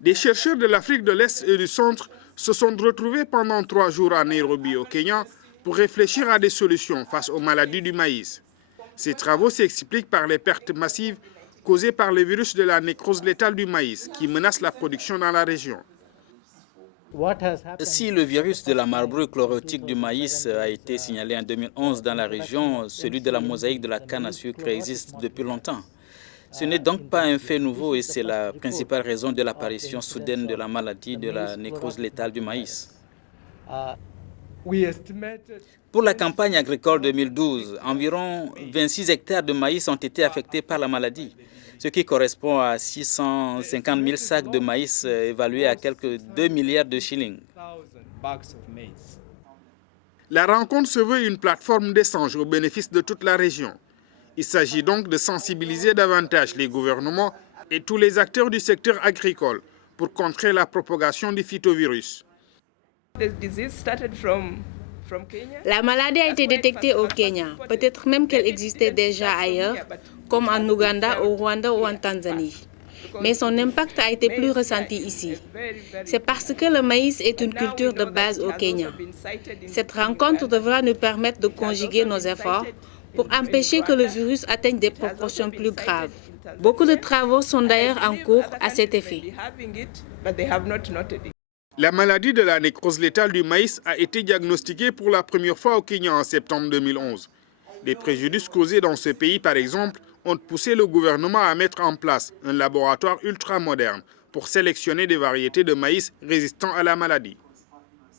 Des chercheurs de l'Afrique de l'Est et du Centre se sont retrouvés pendant 3 jours à Nairobi, au Kenya, pour réfléchir à des solutions face aux maladies du maïs. Ces travaux s'expliquent par les pertes massives causées par le virus de la nécrose létale du maïs, qui menace la production dans la région. Si le virus de la marbrure chlorotique du maïs a été signalé en 2011 dans la région, celui de la mosaïque de la canne à sucre existe depuis longtemps. Ce n'est donc pas un fait nouveau et c'est la principale raison de l'apparition soudaine de la maladie de la nécrose létale du maïs. Pour la campagne agricole 2012, environ 26 hectares de maïs ont été affectés par la maladie, ce qui correspond à 650 000 sacs de maïs évalués à quelques 2 milliards de shillings. La rencontre se veut une plateforme d'échange au bénéfice de toute la région. Il s'agit donc de sensibiliser davantage les gouvernements et tous les acteurs du secteur agricole pour contrer la propagation du phytovirus. La maladie a été détectée au Kenya, peut-être même qu'elle existait déjà ailleurs, comme en Ouganda, au Rwanda ou en Tanzanie. Mais son impact a été plus ressenti ici. C'est parce que le maïs est une culture de base au Kenya. Cette rencontre devra nous permettre de conjuguer nos efforts pour empêcher que le virus atteigne des proportions plus graves. Beaucoup de travaux sont d'ailleurs en cours à cet effet. La maladie de la nécrose létale du maïs a été diagnostiquée pour la première fois au Kenya en septembre 2011. Les préjudices causés dans ce pays, par exemple, ont poussé le gouvernement à mettre en place un laboratoire ultramoderne pour sélectionner des variétés de maïs résistants à la maladie.